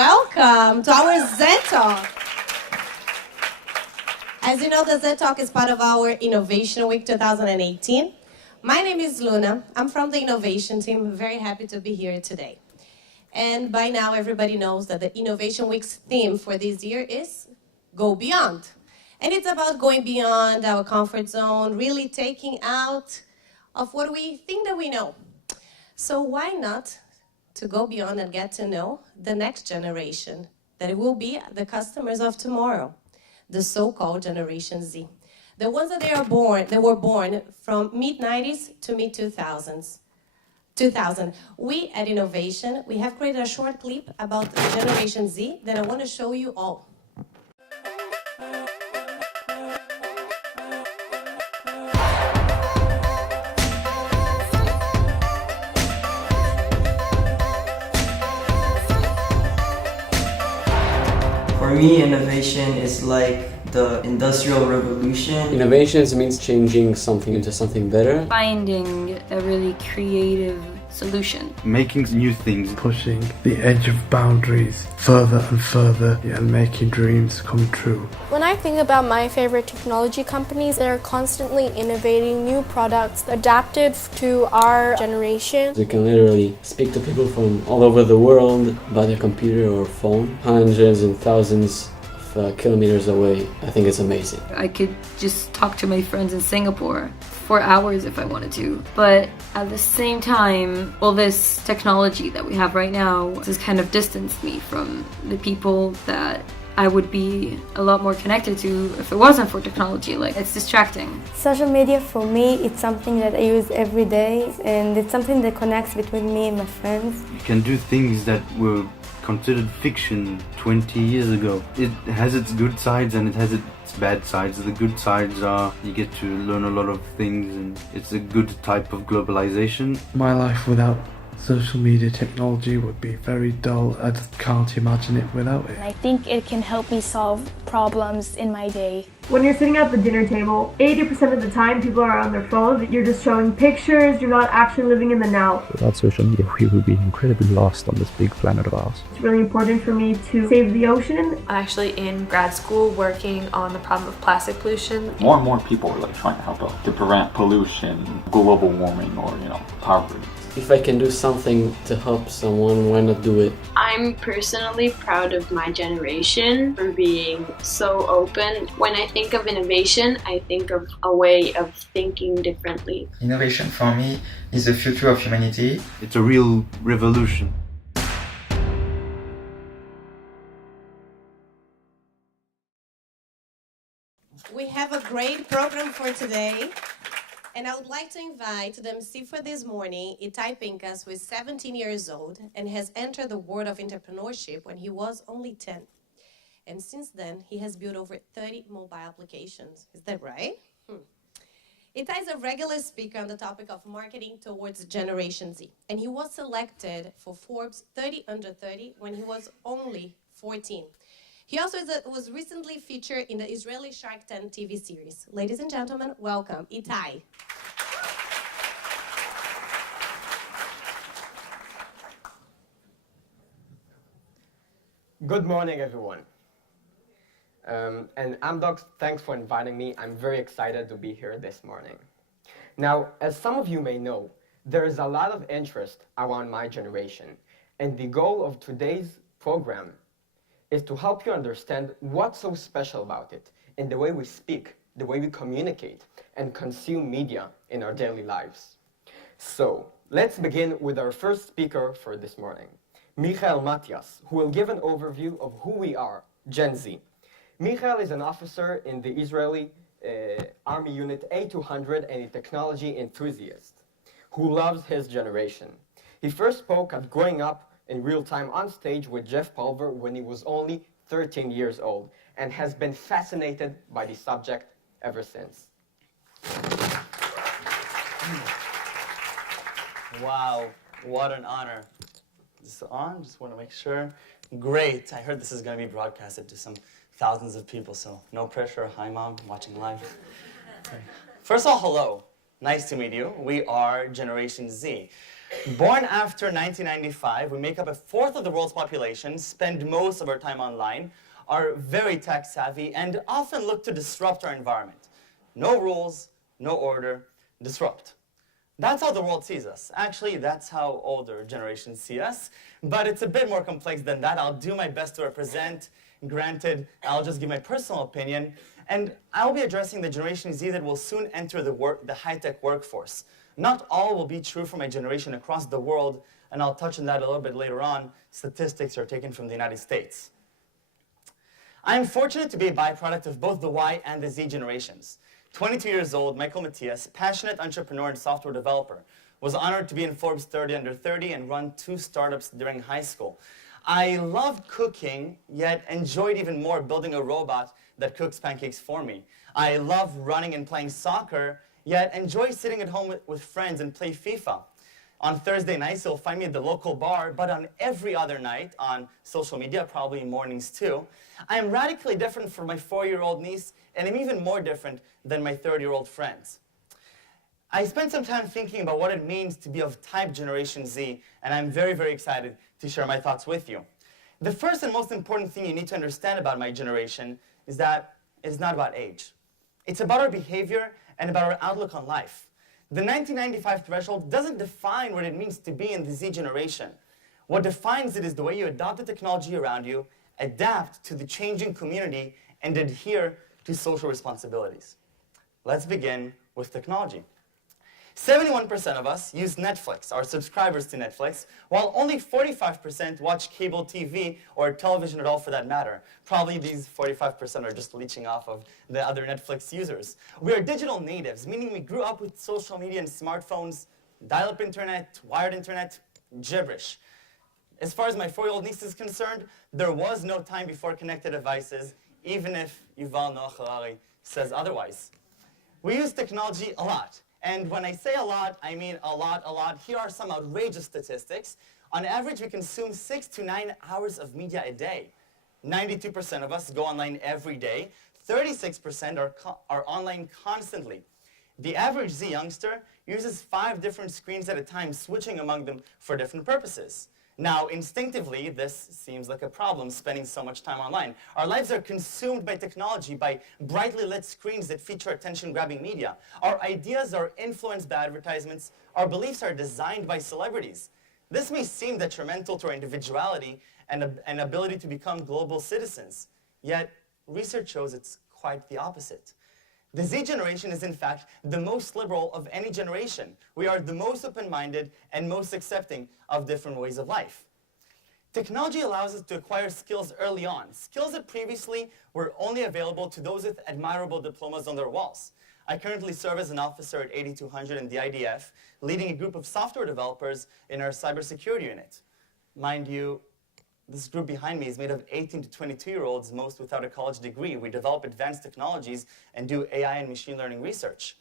welcome to our ZEDtalk. As you know, the ZEDtalk is part of our Innovation Week 2018. My name is Luna. I'm from the innovation team. I'm very happy to be here today. And by now, everybody knows that the Innovation Week's theme for this year is Go Beyond. And it's about going beyond our comfort zone, really taking out of what we think that we know. So why not to go beyond and get to know the next generation, that it will be the customers of tomorrow, the so-called Generation Z. The ones that were born from mid-90s to mid-2000s. 2000. We at Innovation, we have created a short clip about Generation Z that I want to show you all. For me, innovation is like the Industrial Revolution. Innovations means changing something into something better. Finding a really creative solution. Making new things. Pushing the edge of boundaries further and further and making dreams come true. When I think about my favorite technology companies, they're constantly innovating new products adapted to our generation. You can literally speak to people from all over the world by their computer or phone, hundreds and thousands of kilometers away. I think it's amazing. I could just talk to my friends in Singapore for hours if I wanted to. But at the same time, all this technology that we have right now has kind of distanced me from the people that I would be a lot more connected to if it wasn't for technology. Like, it's distracting. Social media for me, it's something that I use every day, and it's something that connects between me and my friends. You can do things that were considered fiction 20 years ago. It has its good sides and it has its bad sides. The good sides are you get to learn a lot of things and it's a good type of globalization. My life without social media technology would be very dull. I just can't imagine it without it. I think it can help me solve problems in my day. When you're sitting at the dinner table, 80% of the time people are on their phones. You're just showing pictures, you're not actually living in the now. Without social media, we would be incredibly lost on this big planet of ours. It's really important for me to save the ocean. I'm actually in grad school working on the problem of plastic pollution. More and more people are trying to help out to prevent pollution, global warming, or poverty. If I can do something to help someone, why not do it? I'm personally proud of my generation for being so open. When I think of innovation, I think of a way of thinking differently. Innovation for me is the future of humanity. It's a real revolution. We have a great program for today. And I would like to invite the MC for this morning, Itai Pincas, who is 17 years old and has entered the world of entrepreneurship when he was only 10. And since then, he has built over 30 mobile applications. Is that right? Itai is a regular speaker on the topic of marketing towards Generation Z. And he was selected for Forbes 30 Under 30 when he was only 14. He also was recently featured in the Israeli Shark Tank TV series. Ladies and gentlemen, welcome, Itai. Good morning, everyone. And Amdocs, thanks for inviting me. I'm very excited to be here this morning. Now, as some of you may know, there is a lot of interest around my generation. And the goal of today's program is to help you understand what's so special about it in the way we speak, the way we communicate, and consume media in our daily lives. So, let's begin with our first speaker for this morning, Michael Matias, who will give an overview of who we are, Gen Z. Michael is an officer in the Israeli Army Unit A200 and a technology enthusiast who loves his generation. He first spoke at Growing Up in real time on stage with Jeff Pulver when he was only 13 years old and has been fascinated by the subject ever since. Wow, what an honor. Is this on? Just want to make sure. Great. I heard this is going to be broadcasted to some thousands of people, so no pressure. Hi, Mom, watching live. Okay. First of all, hello. Nice to meet you. We are Generation Z. Born after 1995, we make up a fourth of the world's population, spend most of our time online, are very tech savvy, and often look to disrupt our environment. No rules, no order, disrupt. That's how the world sees us. Actually, that's how older generations see us, but it's a bit more complex than that. I'll do my best to represent. Granted, I'll just give my personal opinion, and I'll be addressing the Generation Z that will soon enter the high-tech workforce. Not all will be true for my generation across the world, and I'll touch on that a little bit later on. Statistics are taken from the United States. I am fortunate to be a byproduct of both the Y and the Z generations. 22 years old, Michael Matthias, passionate entrepreneur and software developer, was honored to be in Forbes 30 Under 30 and run 2 startups during high school. I loved cooking, yet enjoyed even more building a robot that cooks pancakes for me. I love running and playing soccer, yet enjoy sitting at home with friends and play FIFA. On Thursday nights, you'll find me at the local bar, but on every other night, on social media, probably mornings too, I am radically different from my 4-year-old niece, and I'm even more different than my 30-year-old friends. I spent some time thinking about what it means to be of type Generation Z, and I'm very, very excited to share my thoughts with you. The first and most important thing you need to understand about my generation is that it's not about age. It's about our behavior and about our outlook on life. The 1995 threshold doesn't define what it means to be in the Z generation. What defines it is the way you adopt the technology around you, adapt to the changing community, and adhere to social responsibilities. Let's begin with technology. 71% of us use Netflix, are subscribers to Netflix, while only 45% watch cable TV or television at all for that matter. Probably these 45% are just leeching off of the other Netflix users. We are digital natives, meaning we grew up with social media and smartphones, dial-up internet, wired internet, gibberish. As far as my 4-year-old niece is concerned, there was no time before connected devices, even if Yuval Noah Harari says otherwise. We use technology a lot. And when I say a lot, I mean a lot, a lot. Here are some outrageous statistics. On average, we consume 6 to 9 hours of media a day. 92% of us go online every day. 36% are online constantly. The average Z youngster uses 5 different screens at a time, switching among them for different purposes. Now, instinctively, this seems like a problem, spending so much time online. Our lives are consumed by technology, by brightly lit screens that feature attention-grabbing media. Our ideas are influenced by advertisements. Our beliefs are designed by celebrities. This may seem detrimental to our individuality and ability to become global citizens. Yet, research shows it's quite the opposite. The Z generation is, in fact, the most liberal of any generation. We are the most open-minded and most accepting of different ways of life. Technology allows us to acquire skills early on, skills that previously were only available to those with admirable diplomas on their walls. I currently serve as an officer at 8200 in the IDF, leading a group of software developers in our cybersecurity unit. Mind you, this group behind me is made of 18 to 22-year-olds, most without a college degree. We develop advanced technologies and do AI and machine learning research.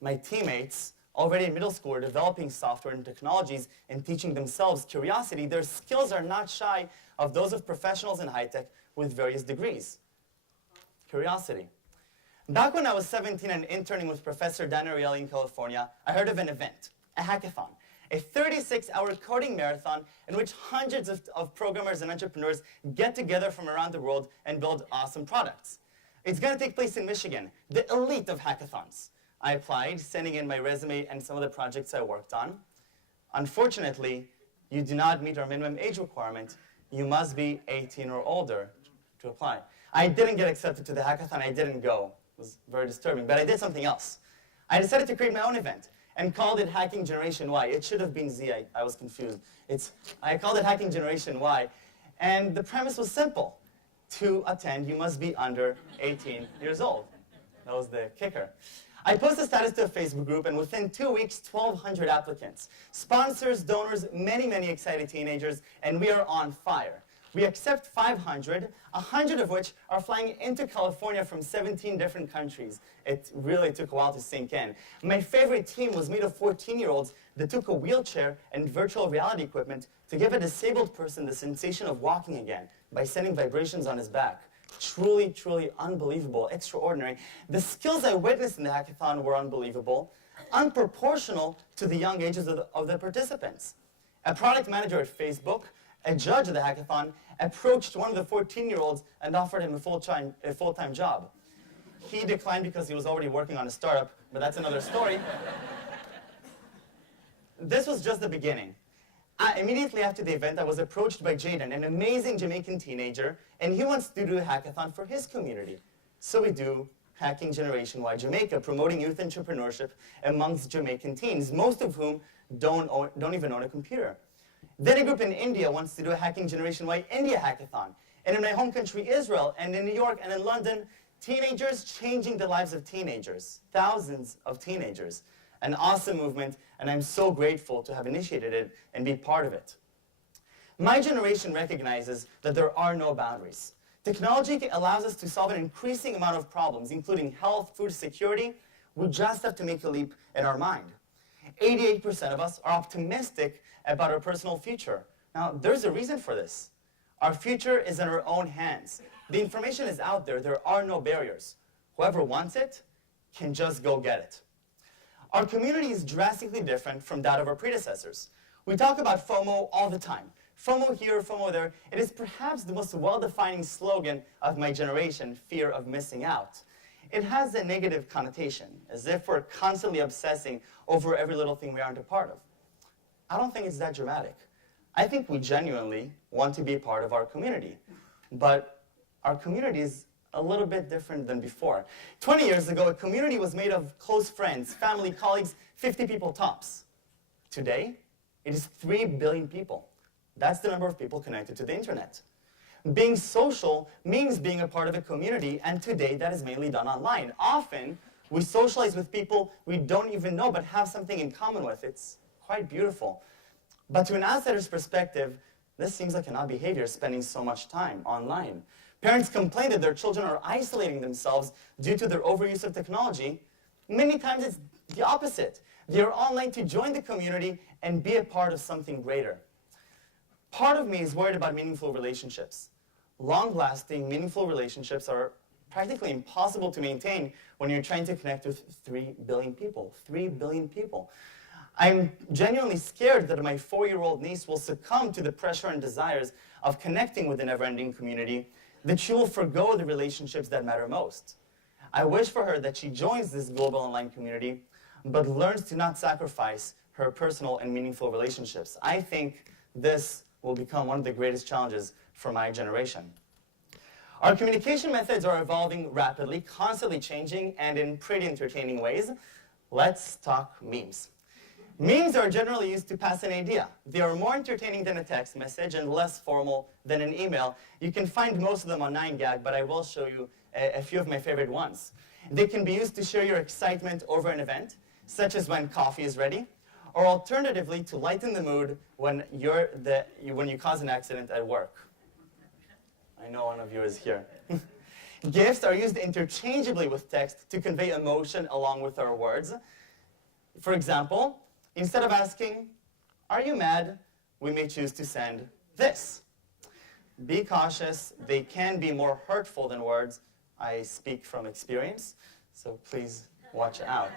My teammates, already in middle school, are developing software and technologies and teaching themselves curiosity. Their skills are not shy of those of professionals in high-tech with various degrees. Curiosity. Back when I was 17 and interning with Professor Dan Ariely in California, I heard of an event, a hackathon. A 36-hour coding marathon in which hundreds of programmers and entrepreneurs get together from around the world and build awesome products. It's going to take place in Michigan, the elite of hackathons. I applied, sending in my resume and some of the projects I worked on. Unfortunately, you do not meet our minimum age requirement. You must be 18 or older to apply. I didn't get accepted to the hackathon. I didn't go. It was very disturbing, but I did something else. I decided to create my own event and called it Hacking Generation Y. It should have been Z. I was confused. I called it Hacking Generation Y. And the premise was simple. To attend, you must be under 18 years old. That was the kicker. I posted a status to a Facebook group, and within 2 weeks, 1,200 applicants. Sponsors, donors, many, many excited teenagers, and we are on fire. We accept 500, 100 of which are flying into California from 17 different countries. It really took a while to sink in. My favorite team was made of 14-year-olds that took a wheelchair and virtual reality equipment to give a disabled person the sensation of walking again by sending vibrations on his back. truly, truly unbelievable, extraordinary. The skills I witnessed in the hackathon were unbelievable, unproportional to the young ages of the participants. A product manager at Facebook, a judge at the hackathon, approached one of the 14-year-olds and offered him a full-time job. He declined because he was already working on a startup, but that's another story. This was just the beginning. Immediately after the event, I was approached by Jaden, an amazing Jamaican teenager, and he wants to do a hackathon for his community. So we do Hacking Generation Y Jamaica, promoting youth entrepreneurship amongst Jamaican teens, most of whom don't even own a computer. Then a group in India wants to do a Hacking Generation Y India hackathon. And in my home country, Israel, and in New York and in London, teenagers changing the lives of teenagers, thousands of teenagers. An awesome movement, and I'm so grateful to have initiated it and be part of it. My generation recognizes that there are no boundaries. Technology allows us to solve an increasing amount of problems, including health, food security. We just have to make a leap in our mind. 88% of us are optimistic about our personal future. Now, there's a reason for this. Our future is in our own hands. The information is out there. There are no barriers. Whoever wants it can just go get it. Our community is drastically different from that of our predecessors. We talk about FOMO all the time. FOMO here, FOMO there. It is perhaps the most well-defining slogan of my generation, fear of missing out. It has a negative connotation, as if we're constantly obsessing over every little thing we aren't a part of. I don't think it's that dramatic. I think we genuinely want to be a part of our community. But our community is a little bit different than before. 20 years ago, a community was made of close friends, family, colleagues, 50 people tops. Today, it is 3 billion people. That's the number of people connected to the internet. Being social means being a part of a community, and today that is mainly done online. Often, we socialize with people we don't even know but have something in common with. It's quite beautiful. But to an outsider's perspective, this seems like an odd behavior, spending so much time online. Parents complain that their children are isolating themselves due to their overuse of technology. Many times it's the opposite. They are online to join the community and be a part of something greater. Part of me is worried about meaningful relationships. Long-lasting, meaningful relationships are practically impossible to maintain when you're trying to connect with 3 billion people. 3 billion people. I'm genuinely scared that my 4-year-old niece will succumb to the pressure and desires of connecting with a never-ending community, that she will forgo the relationships that matter most. I wish for her that she joins this global online community, but learns to not sacrifice her personal and meaningful relationships. I think this will become one of the greatest challenges for my generation. Our communication methods are evolving rapidly, constantly changing, and in pretty entertaining ways. Let's talk memes. Memes are generally used to pass an idea. They are more entertaining than a text message and less formal than an email. You can find most of them on 9gag, but I will show you a few of my favorite ones. They can be used to share your excitement over an event, such as when coffee is ready, or alternatively to lighten the mood when you cause an accident at work. I know one of you is here. GIFs are used interchangeably with text to convey emotion along with our words. For example, instead of asking, "Are you mad?" we may choose to send this. Be cautious. They can be more hurtful than words. I speak from experience, so please watch out.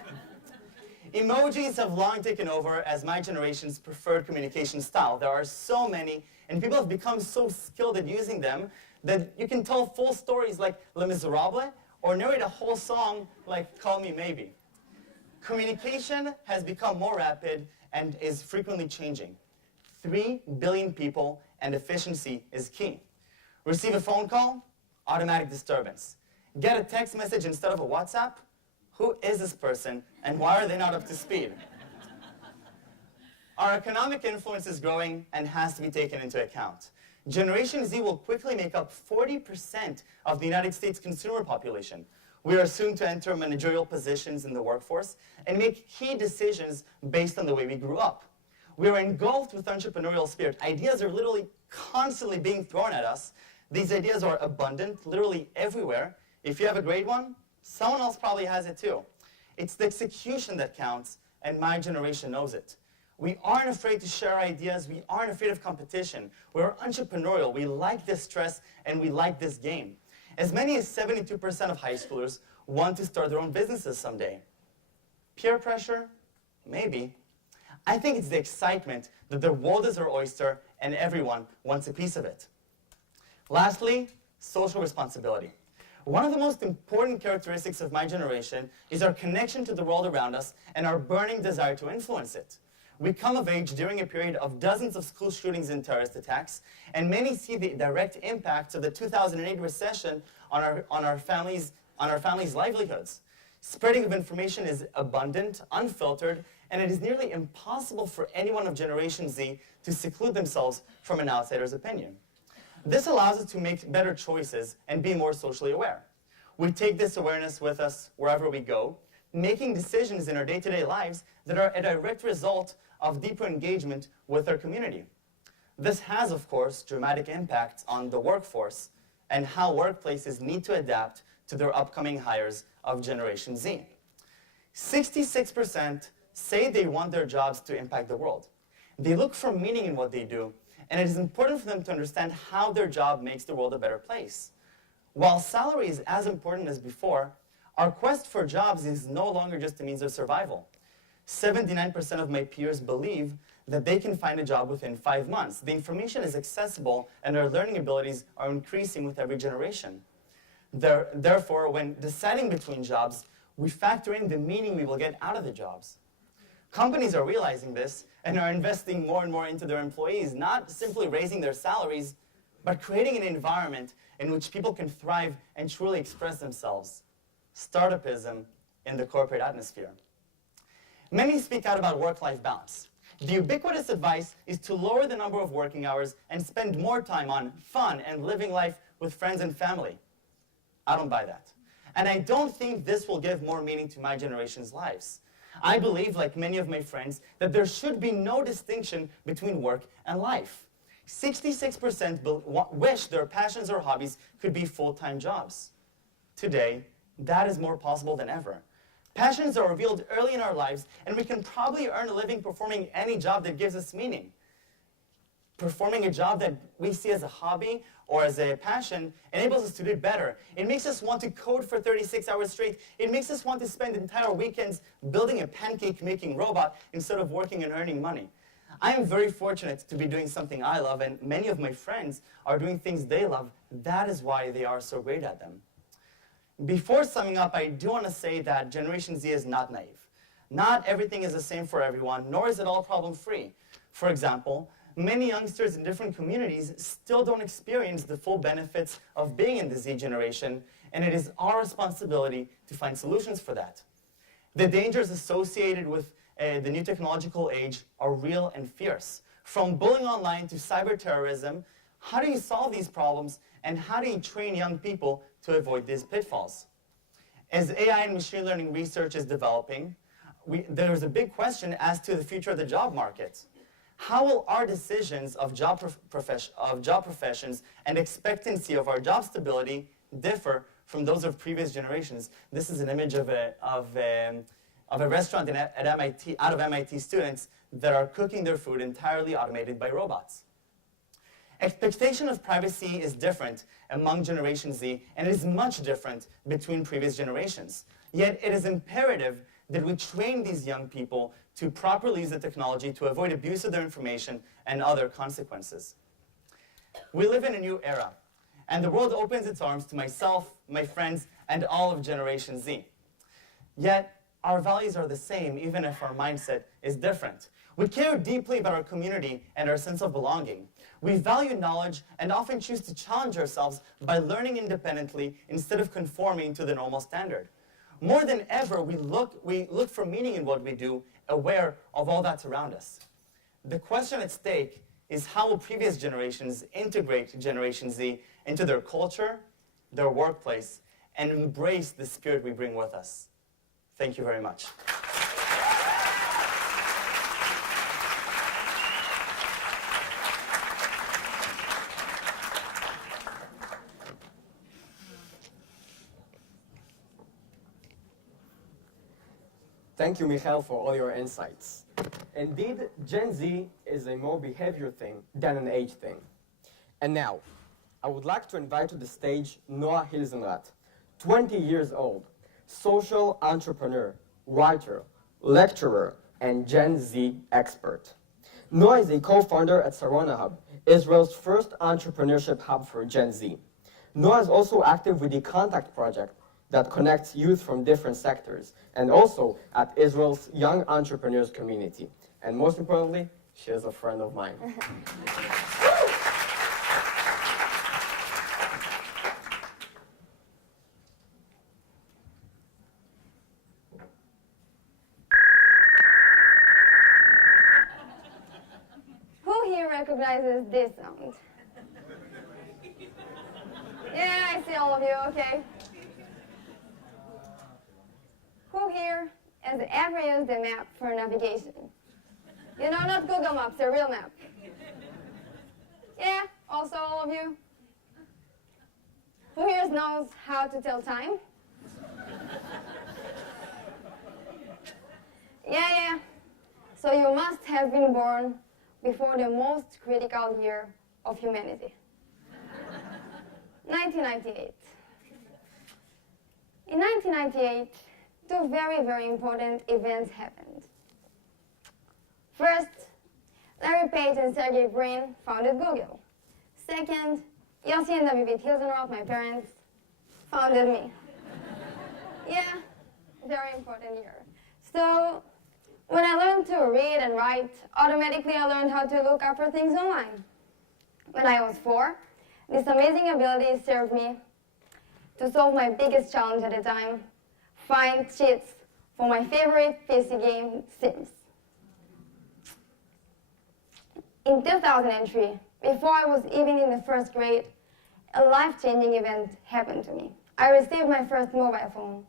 Emojis have long taken over as my generation's preferred communication style. There are so many, and people have become so skilled at using them that you can tell full stories like Les Miserables or narrate a whole song like Call Me Maybe. Communication has become more rapid and is frequently changing. 3 billion people and efficiency is key. Receive a phone call, automatic disturbance. Get a text message instead of a WhatsApp. Who is this person and why are they not up to speed? Our economic influence is growing and has to be taken into account. Generation Z will quickly make up 40% of the United States consumer population. We are soon to enter managerial positions in the workforce and make key decisions based on the way we grew up. We are engulfed with entrepreneurial spirit. Ideas are literally constantly being thrown at us. These ideas are abundant, literally everywhere. If you have a great one, someone else probably has it too. It's the execution that counts, and my generation knows it. We aren't afraid to share ideas. We aren't afraid of competition. We're entrepreneurial. We like this stress, and we like this game. As many as 72% of high schoolers want to start their own businesses someday. Peer pressure? Maybe. I think it's the excitement that the world is their oyster and everyone wants a piece of it. Lastly, social responsibility. One of the most important characteristics of my generation is our connection to the world around us and our burning desire to influence it. We come of age during a period of dozens of school shootings and terrorist attacks, and many see the direct impacts of the 2008 recession on our families' livelihoods. Spreading of information is abundant, unfiltered, and it is nearly impossible for anyone of Generation Z to seclude themselves from an outsider's opinion. This allows us to make better choices and be more socially aware. We take this awareness with us wherever we go, making decisions in our day-to-day lives that are a direct result of deeper engagement with our community. This has, of course, dramatic impacts on the workforce and how workplaces need to adapt to their upcoming hires of Generation Z. 66% say they want their jobs to impact the world. They look for meaning in what they do, and it is important for them to understand how their job makes the world a better place. While salary is as important as before, our quest for jobs is no longer just a means of survival. 79% of my peers believe that they can find a job within 5 months. The information is accessible, and our learning abilities are increasing with every generation. Therefore, when deciding between jobs, we factor in the meaning we will get out of the jobs. Companies are realizing this and are investing more and more into their employees, not simply raising their salaries, but creating an environment in which people can thrive and truly express themselves. Startupism in the corporate atmosphere. Many speak out about work-life balance. The ubiquitous advice is to lower the number of working hours and spend more time on fun and living life with friends and family. I don't buy that. And I don't think this will give more meaning to my generation's lives. I believe, like many of my friends, that there should be no distinction between work and life. 66% wish their passions or hobbies could be full-time jobs. Today, that is more possible than ever. Passions are revealed early in our lives, and we can probably earn a living performing any job that gives us meaning. Performing a job that we see as a hobby or as a passion enables us to do it better. It makes us want to code for 36 hours straight. It makes us want to spend entire weekends building a pancake-making robot instead of working and earning money. I am very fortunate to be doing something I love, and many of my friends are doing things they love. That is why they are so great at them. Before summing up, I do want to say that Generation Z is not naive. Not everything is the same for everyone, nor is it all problem-free. For example, many youngsters in different communities still don't experience the full benefits of being in the Z generation, and it is our responsibility to find solutions for that. The dangers associated with the new technological age are real and fierce. From bullying online to cyber terrorism, how do you solve these problems, and how do you train young people to avoid these pitfalls? As AI and machine learning research is developing, there's a big question as to the future of the job market. How will our decisions of job professions and expectancy of our job stability differ from those of previous generations? This is an image of a restaurant at MIT, out of MIT students that are cooking their food entirely automated by robots. Expectation of privacy is different among Generation Z, and it is much different between previous generations. Yet it is imperative that we train these young people to properly use the technology to avoid abuse of their information and other consequences. We live in a new era, and the world opens its arms to myself, my friends, and all of Generation Z. Yet, our values are the same, even if our mindset is different. We care deeply about our community and our sense of belonging. We value knowledge and often choose to challenge ourselves by learning independently instead of conforming to the normal standard. More than ever, we look for meaning in what we do, aware of all that's around us. The question at stake is how will previous generations integrate Generation Z into their culture, their workplace, and embrace the spirit we bring with us. Thank you very much. Thank you, Michael, for all your insights. Indeed, Gen Z is a more behavior thing than an age thing. And now, I would like to invite to the stage Noah Hilsenrath, 20 years old, social entrepreneur, writer, lecturer, and Gen Z expert. Noah is a co-founder at Sarona Hub, Israel's first entrepreneurship hub for Gen Z. Noah is also active with the Contact Project that connects youth from different sectors, and also at Israel's Young Entrepreneurs Community. And most importantly, she is a friend of mine. Who here recognizes this sound? Yeah, I see all of you, okay. Who here has ever used a map for navigation? You know, not Google Maps, a real map. Yeah, also all of you. Who here knows how to tell time? Yeah. So you must have been born before the most critical year of humanity. 1998. In 1998, two very, very important events happened. First, Larry Page and Sergey Brin founded Google. Second, Yossi and David Hilsenroth, my parents, founded me. Yeah, very important year. So, when I learned to read and write, automatically I learned how to look up for things online. When I was 4, this amazing ability served me to solve my biggest challenge at the time, find cheats for my favorite PC game, Sims. In 2003, before I was even in the first grade, a life-changing event happened to me. I received my first mobile phone.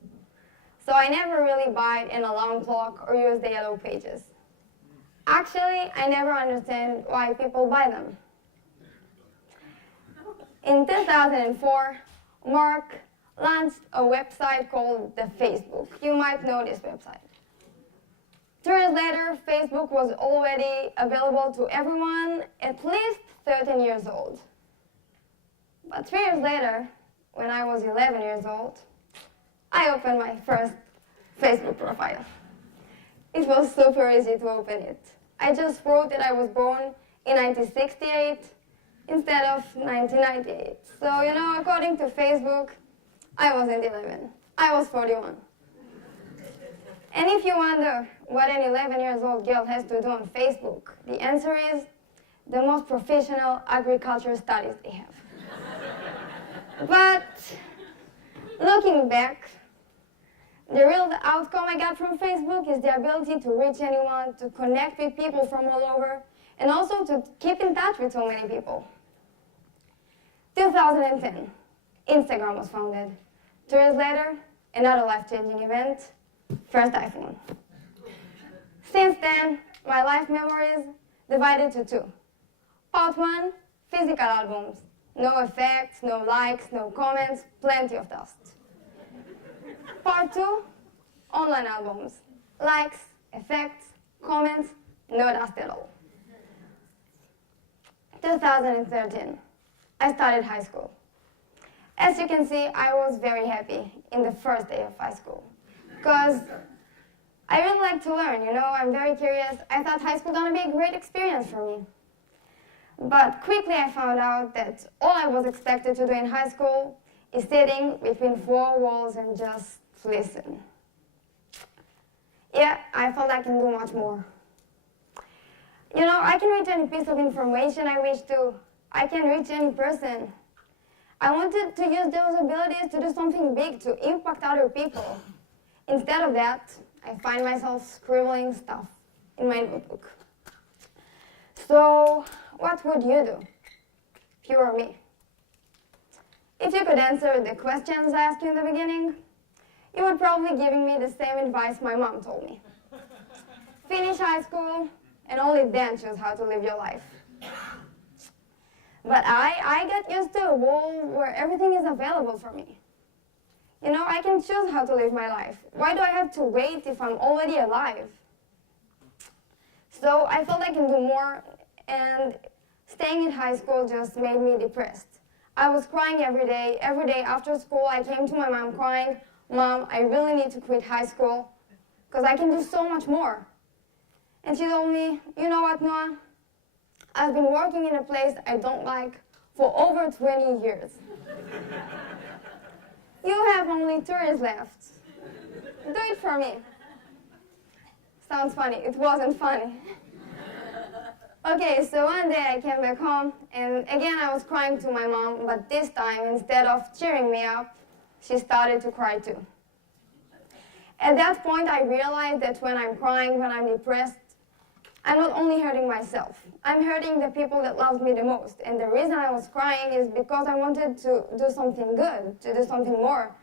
So I never really bought an alarm clock or used the yellow pages. Actually, I never understand why people buy them. In 2004, Mark launched a website called the Facebook. You might know this website. 3 years later, Facebook was already available to everyone at least 13 years old. But 3 years later, when I was 11 years old, I opened my first Facebook profile. It was super easy to open it. I just wrote that I was born in 1968 instead of 1998. So, you know, according to Facebook, I wasn't 11. I was 41. And if you wonder what an 11-year-old girl has to do on Facebook, the answer is the most professional agriculture studies they have. But looking back, the real outcome I got from Facebook is the ability to reach anyone, to connect with people from all over, and also to keep in touch with so many people. 2010, Instagram was founded. 2 years later, another life-changing event, first iPhone. Since then, my life memories divided to 2. Part 1, physical albums. No effects, no likes, no comments, plenty of dust. Part 2, online albums. Likes, effects, comments, no dust at all. 2013, I started high school. As you can see, I was very happy in the first day of high school. Because I really like to learn, you know, I'm very curious. I thought high school was going to be a great experience for me. But quickly I found out that all I was expected to do in high school is sitting between 4 walls and just listen. Yeah, I felt I can do much more. You know, I can reach any piece of information I wish to. I can reach any person. I wanted to use those abilities to do something big, to impact other people. Instead of that, I find myself scribbling stuff in my notebook. So, what would you do if you were me? If you could answer the questions I asked you in the beginning, you would probably be giving me the same advice my mom told me. Finish high school, and only then choose how to live your life. But I got used to a world where everything is available for me. You know, I can choose how to live my life. Why do I have to wait if I'm already alive? So I felt I can do more, and staying in high school just made me depressed. I was crying every day. Every day after school, I came to my mom crying, "Mom, I really need to quit high school because I can do so much more." And she told me, "You know what, Noah? I've been working in a place I don't like for over 20 years. You have only 2 years left. Do it for me." Sounds funny. It wasn't funny. Okay, so one day I came back home, and again I was crying to my mom, but this time, instead of cheering me up, she started to cry too. At that point, I realized that when I'm crying, when I'm depressed, I'm not only hurting myself, I'm hurting the people that love me the most. And the reason I was crying is because I wanted to do something good, to do something more,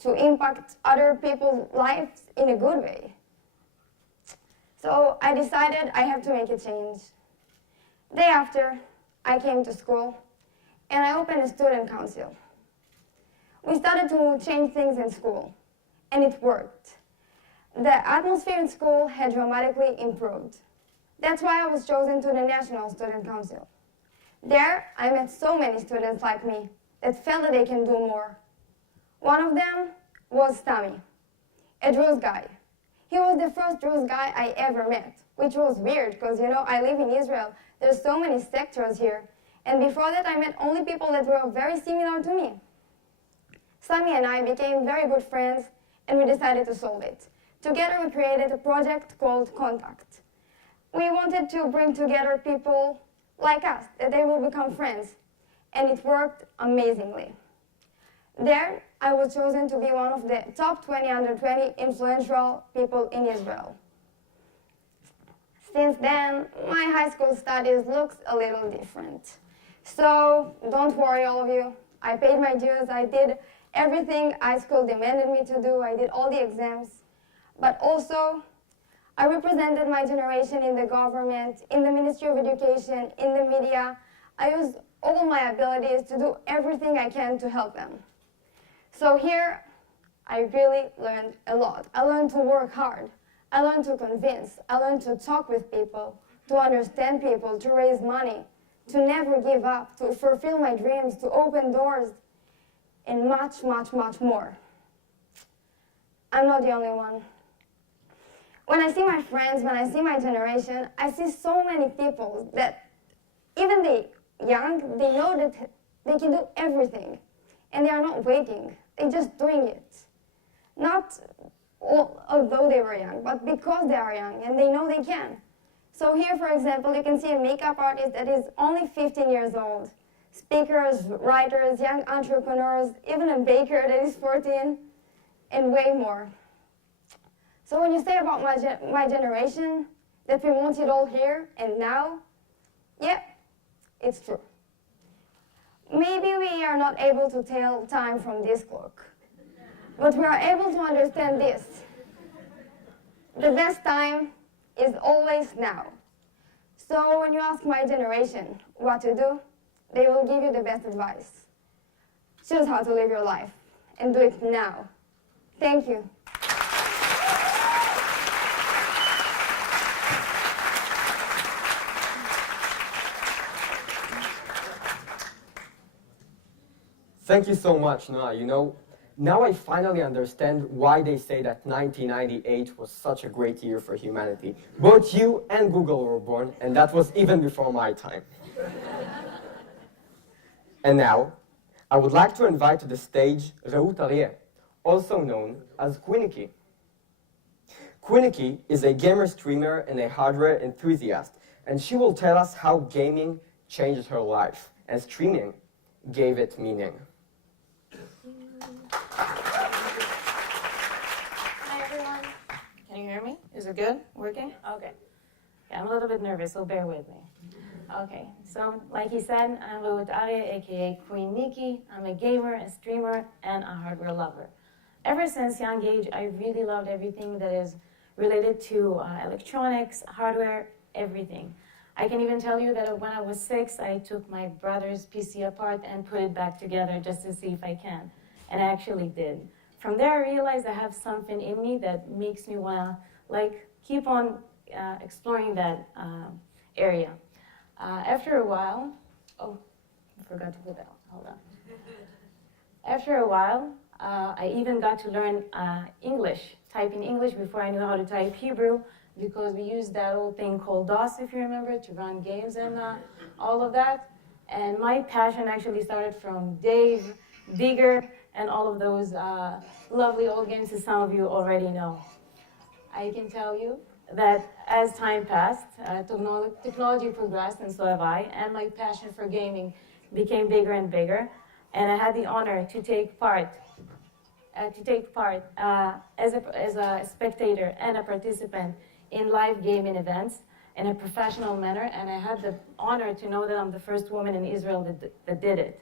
to impact other people's lives in a good way. So I decided I have to make a change. Day after, I came to school, and I opened a student council. We started to change things in school, and it worked. The atmosphere in school had dramatically improved. That's why I was chosen to the National Student Council. There, I met so many students like me that felt that they can do more. One of them was Tami, a Druze guy. He was the first Druze guy I ever met, which was weird because, you know, I live in Israel. There's so many sectors here. And before that, I met only people that were very similar to me. Sami and I became very good friends, and we decided to solve it. Together, we created a project called Contact. We wanted to bring together people like us, that they will become friends, and it worked amazingly. There, I was chosen to be one of the top 20 under 20 influential people in Israel. Since then, my high school studies looks a little different. So, don't worry all of you. I paid my dues, I did everything high school demanded me to do, I did all the exams. But also, I represented my generation in the government, in the Ministry of Education, in the media. I used all my abilities to do everything I can to help them. So here, I really learned a lot. I learned to work hard. I learned to convince. I learned to talk with people, to understand people, to raise money, to never give up, to fulfill my dreams, to open doors, and much, much, much more. I'm not the only one. When I see my friends, when I see my generation, I see so many people that, even the young, they know that they can do everything. And they are not waiting, they're just doing it. Not although they were young, but because they are young and they know they can. So here, for example, you can see a makeup artist that is only 15 years old. Speakers, writers, young entrepreneurs, even a baker that is 14, and way more. So when you say about my generation, that we want it all here and now, yeah, it's true. Maybe we are not able to tell time from this clock, but we are able to understand this. The best time is always now. So when you ask my generation what to do, they will give you the best advice. Choose how to live your life and do it now. Thank you. Thank you so much, Noah. You know, now I finally understand why they say that 1998 was such a great year for humanity. Both you and Google were born, and that was even before my time. And now, I would like to invite to the stage Reut Aryeh, also known as Quinicky. Quinicky is a gamer streamer and a hardware enthusiast, and she will tell us how gaming changed her life, and streaming gave it meaning. Hi everyone. Can you hear me? Is it good? Working? Okay. Yeah, I'm a little bit nervous, so bear with me. Okay, so like he said, I'm Reut Aryeh, aka Queen Nikki. I'm a gamer, a streamer, and a hardware lover. Ever since young age, I really loved everything that is related to electronics, hardware, everything. I can even tell you that when I was 6, I took my brother's PC apart and put it back together just to see if I can. And I actually did. From there, I realized I have something in me that makes me want to keep on exploring that area. After a while, oh, I forgot to put that on. Hold on. After a while, I even got to learn English, typing English before I knew how to type Hebrew, because we used that old thing called DOS, if you remember, to run games and all of that. And my passion actually started from Dave, Digger, and all of those lovely old games that some of you already know. I can tell you that as time passed, technology progressed, and so have I, and my passion for gaming became bigger and bigger. And I had the honor to take part as a spectator and a participant in live gaming events in a professional manner, and I had the honor to know that I'm the first woman in Israel that did it.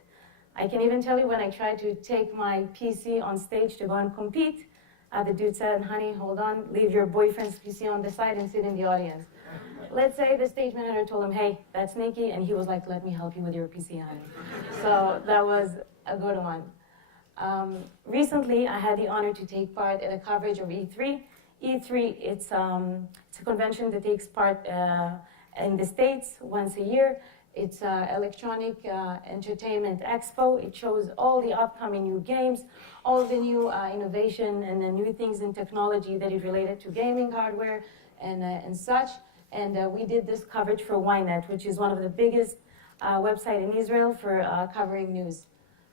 I can even tell you when I tried to take my PC on stage to go and compete, the dude said, honey, hold on, leave your boyfriend's PC on the side and sit in the audience. Let's say the stage manager told him, hey, that's Nikki, and he was like, let me help you with your PC, honey. So that was a good one. Recently, I had the honor to take part in a coverage of E3. E3, it's a convention that takes part in the States once a year. It's an electronic entertainment expo. It shows all the upcoming new games, all the new innovation and the new things in technology that is related to gaming hardware and such. And we did this coverage for Ynet, which is one of the biggest websites in Israel for covering news.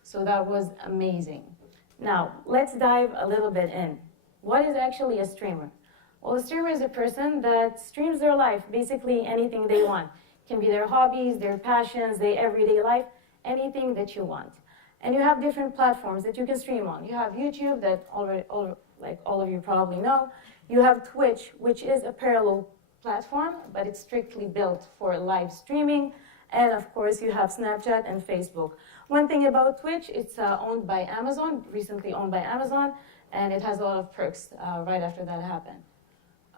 So that was amazing. Now, let's dive a little bit in. What is actually a streamer? Well, a streamer is a person that streams their life, basically anything they want. It can be their hobbies, their passions, their everyday life, anything that you want. And you have different platforms that you can stream on. You have YouTube that like all of you probably know. You have Twitch, which is a parallel platform, but it's strictly built for live streaming. And of course, you have Snapchat and Facebook. One thing about Twitch, it's owned by Amazon, recently owned by Amazon, and it has a lot of perks right after that happened.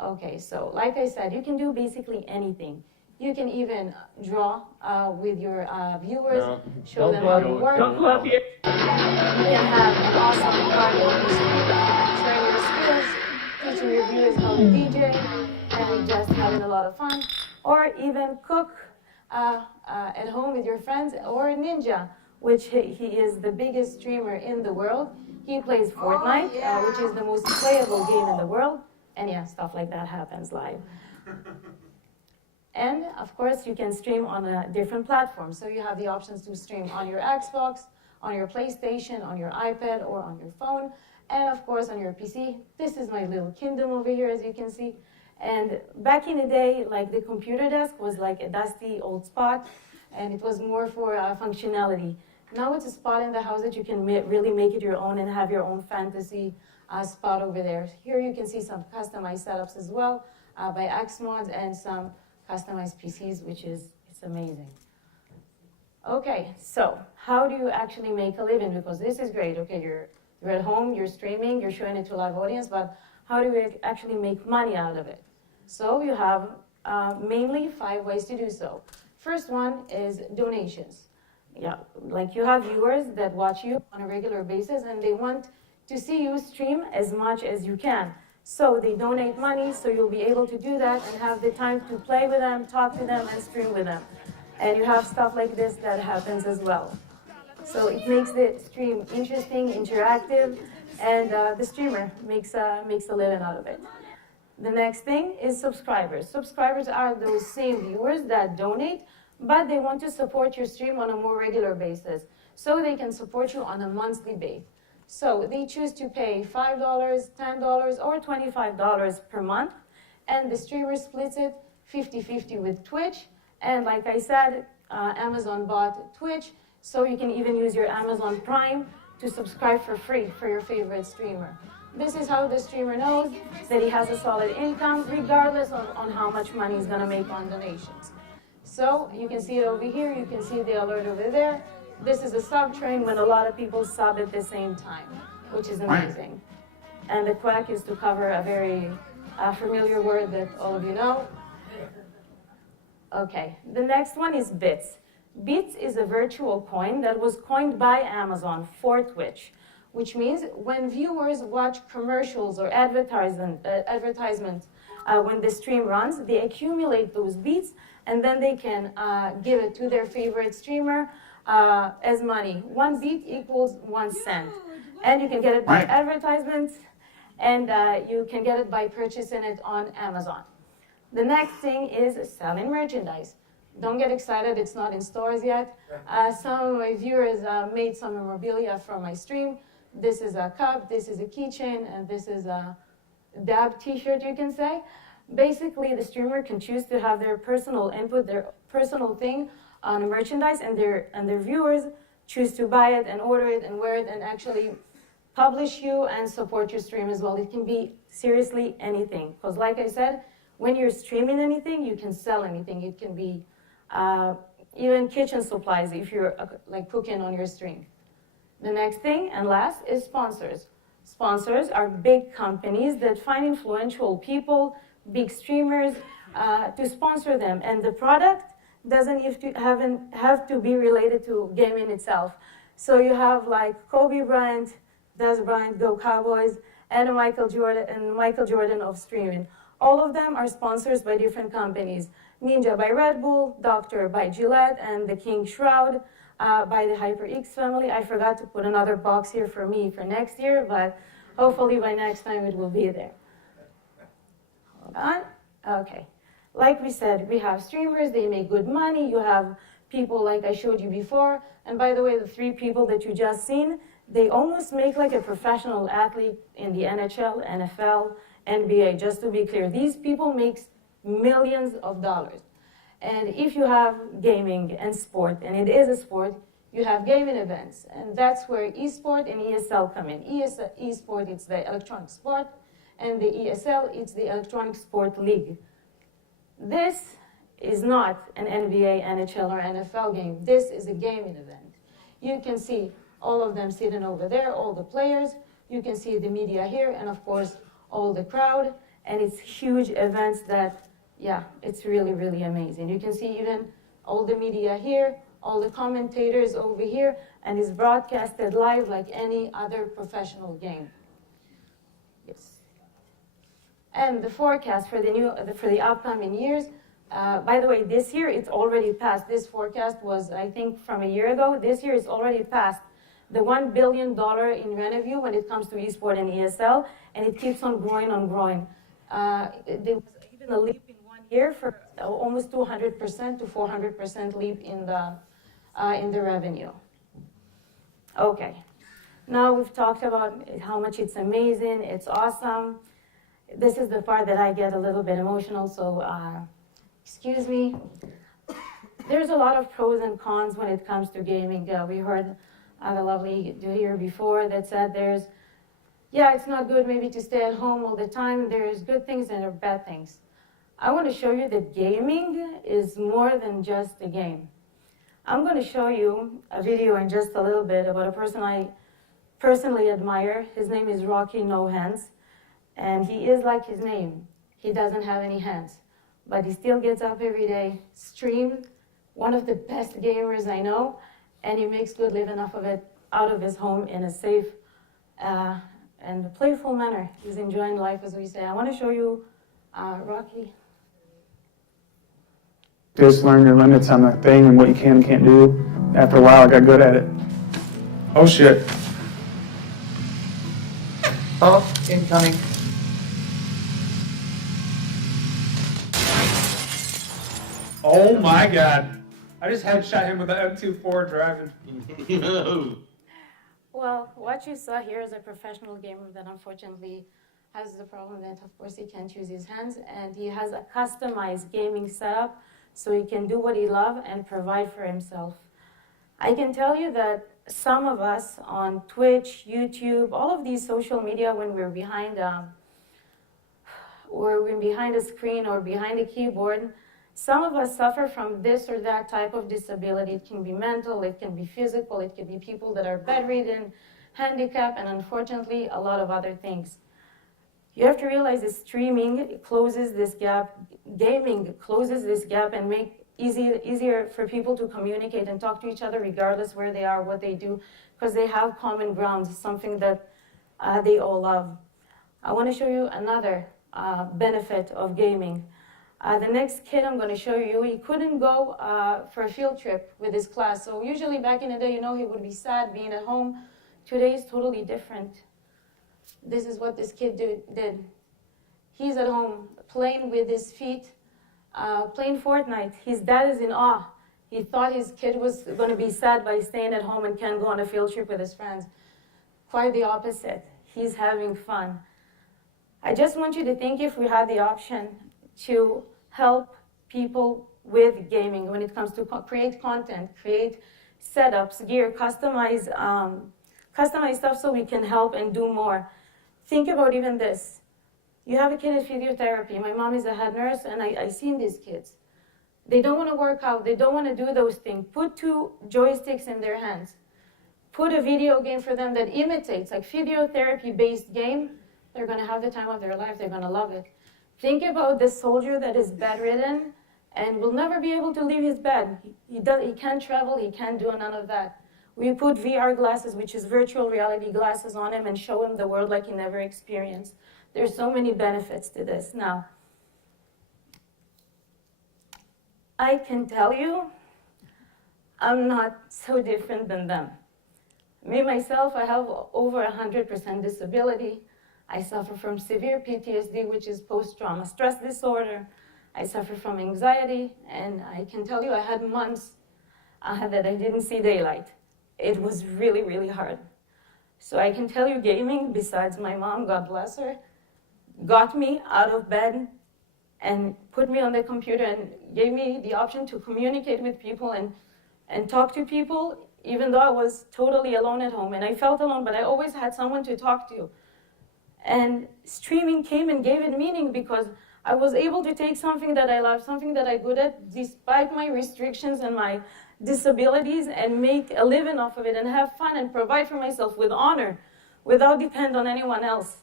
Okay, so like I said, you can do basically anything. You can even draw with your viewers, show them how to work. You can have an awesome party on the street, sharing your skills, teaching your viewers how to DJ, and just having a lot of fun. Or even cook at home with your friends, or Ninja, which he is the biggest streamer in the world. He plays Fortnite, which is the most playable game in the world. And yeah, stuff like that happens live. And of course, you can stream on a different platform. So you have the options to stream on your Xbox, on your PlayStation, on your iPad, or on your phone. And of course, on your PC. This is my little kingdom over here, as you can see. And back in the day, like the computer desk was like a dusty old spot, and it was more for functionality. Now it's a spot in the house that you can really make it your own and have your own fantasy spot over there. Here you can see some customized setups as well by Xmods and some customized PCs, which is it's amazing. Okay, so how do you actually make a living? Because this is great. Okay, you're at home, you're streaming, you're showing it to a live audience, but how do we actually make money out of it? So you have mainly 5 ways to do so. First one is donations. Yeah, like you have viewers that watch you on a regular basis and they want to see you stream as much as you can. So they donate money, so you'll be able to do that and have the time to play with them, talk to them, and stream with them. And you have stuff like this that happens as well. So it makes the stream interesting, interactive, and the streamer makes a living out of it. The next thing is subscribers. Subscribers are those same viewers that donate, but they want to support your stream on a more regular basis. So they can support you on a monthly basis. So they choose to pay $5, $10, or $25 per month, and the streamer splits it 50-50 with Twitch. And like I said, Amazon bought Twitch, so you can even use your Amazon Prime to subscribe for free for your favorite streamer. This is how the streamer knows that he has a solid income, regardless on how much money he's going to make on donations. So you can see it over here, you can see the alert over there. This is a sub train when a lot of people sub at the same time, which is amazing. And the quack is to cover a very familiar word that all of you know. Okay, the next one is bits. Bits is a virtual coin that was coined by Amazon for Twitch, which means when viewers watch commercials or advertisements when the stream runs, they accumulate those bits and then they can give it to their favorite streamer as money. 1 bit equals 1 cent. And you can get it by advertisements, and you can get it by purchasing it on Amazon. The next thing is selling merchandise. Don't get excited, it's not in stores yet. Some of my viewers made some memorabilia from my stream. This is a cup, this is a keychain, and this is a dab t-shirt, you can say. Basically, the streamer can choose to have their personal input, their personal thing on merchandise, and their viewers choose to buy it and order it and wear it and actually publish you and support your stream as well. It can be seriously anything. Because like I said, when you're streaming anything, you can sell anything. It can be even kitchen supplies if you're like cooking on your stream. The next thing and last is sponsors. Sponsors are big companies that find influential people, big streamers, to sponsor them. And the product doesn't have to be related to gaming itself. So you have like Kobe Bryant, Des Bryant, Go Cowboys, and Michael Jordan of streaming. All of them are sponsors by different companies. Ninja by Red Bull, Doctor by Gillette, and the King Shroud by the HyperX family. I forgot to put another box here for me for next year, but hopefully by next time it will be there. Hold on. Okay. Like we said, we have streamers, they make good money. You have people like I showed you before. And by the way, the 3 people that you just seen, they almost make like a professional athlete in the NHL, NFL, NBA. Just to be clear, these people make millions of dollars. And if you have gaming and sport, and it is a sport, you have gaming events. And that's where eSport and ESL come in. eSport, it's the electronic sport, and the ESL, it's the electronic sport league. This is not an NBA, NHL, or NFL game. This is a gaming event. You can see all of them sitting over there, all the players. You can see the media here, and of course, all the crowd. And it's huge events that, yeah, it's really, really amazing. You can see even all the media here, all the commentators over here, and it's broadcasted live like any other professional game. Yes. And the forecast for the upcoming years, by the way, this year it's already passed. This forecast was, I think, from a year ago. This year it's already passed the $1 billion in revenue when it comes to eSport and ESL, and it keeps on growing and growing. There was even a leap in 1 year for almost 200% to 400% leap in the revenue. Okay, now we've talked about how much it's amazing, it's awesome. This is the part that I get a little bit emotional, so excuse me. There's a lot of pros and cons when it comes to gaming. We heard the lovely dude here before that said it's not good maybe to stay at home all the time. There's good things and there are bad things. I want to show you that gaming is more than just a game. I'm going to show you a video in just a little bit about a person I personally admire. His name is Rocky No Hands, and he is like his name. He doesn't have any hands, but he still gets up every day, stream, one of the best gamers I know, and he makes good living off of it out of his home in a safe and playful manner. He's enjoying life, as we say. I want to show you Rocky. Just learn your limits on the thing and what you can and can't do. After a while, I got good at it. Oh shit. Oh, incoming. Oh my god. I just headshot him with the M24 driving. Well, what you saw here is a professional gamer that unfortunately has the problem that, of course, he can't use his hands, and he has a customized gaming setup so he can do what he loves and provide for himself. I can tell you that some of us on Twitch, YouTube, all of these social media, when we're behind a screen or behind a keyboard, some of us suffer from this or that type of disability. It can be mental, it can be physical, it can be people that are bedridden, handicapped, and unfortunately, a lot of other things. You have to realize that streaming closes this gap, gaming closes this gap and make easier for people to communicate and talk to each other regardless where they are, what they do, because they have common ground, something that they all love. I want to show you another benefit of gaming. The next kid I'm going to show you, he couldn't go for a field trip with his class. So usually back in the day, he would be sad being at home. Today is totally different. This is what this kid did. He's at home playing with his feet, playing Fortnite. His dad is in awe. He thought his kid was going to be sad by staying at home and can't go on a field trip with his friends. Quite the opposite. He's having fun. I just want you to think if we had the option to help people with gaming when it comes to create content, create setups, gear, customize stuff so we can help and do more. Think about even this. You have a kid at physiotherapy. My mom is a head nurse, and I've seen these kids. They don't want to work out. They don't want to do those things. Put 2 joysticks in their hands. Put a video game for them that imitates, like physiotherapy-based game. They're going to have the time of their life. They're going to love it. Think about this soldier that is bedridden and will never be able to leave his bed. He can't travel. He can't do none of that. We put VR glasses, which is virtual reality glasses, on him and show him the world like he never experienced. There's so many benefits to this. Now, I can tell you, I'm not so different than them. Me, myself, I have over 100% disability. I suffer from severe PTSD, which is post-trauma stress disorder. I suffer from anxiety, and I can tell you I had months that I didn't see daylight. It was really, really hard. So I can tell you gaming, besides my mom, God bless her, got me out of bed and put me on the computer and gave me the option to communicate with people and talk to people, even though I was totally alone at home. And I felt alone, but I always had someone to talk to. And streaming came and gave it meaning because I was able to take something that I love, something that I'm good at, despite my restrictions and my disabilities, and make a living off of it and have fun and provide for myself with honor without depend on anyone else.